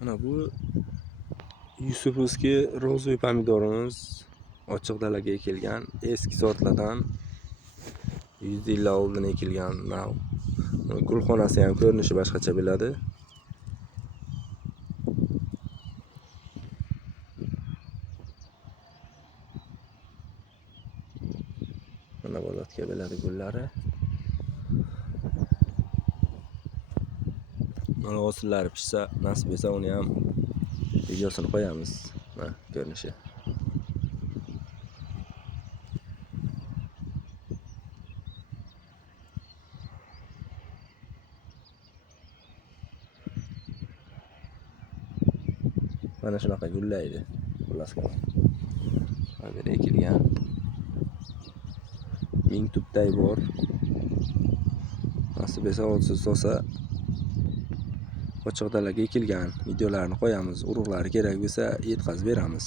Mana bu Yusupovskiy rozoy pomidorimiz ochiq dalaga ekilgan, eski sortlardan 100 yillar oldin ekilgan. Gulxonasi ham ko'rinishi boshqacha bo'ladi. Mana bo'latga bo'ladi gullari. Mana hosillari pishsa, nasib etsa uni ham videosini qo'yamiz. Mana ko'rinishi. Mana shunaqa gullaydi. Xullas kalam. Hozir ekilgan. Ming tubday bor. Nasib etsa olsiz olsa ochiq dalaga ekilgan videolarni qo'yamiz. Urug'lari kerak bo'lsa yetkazib beramiz.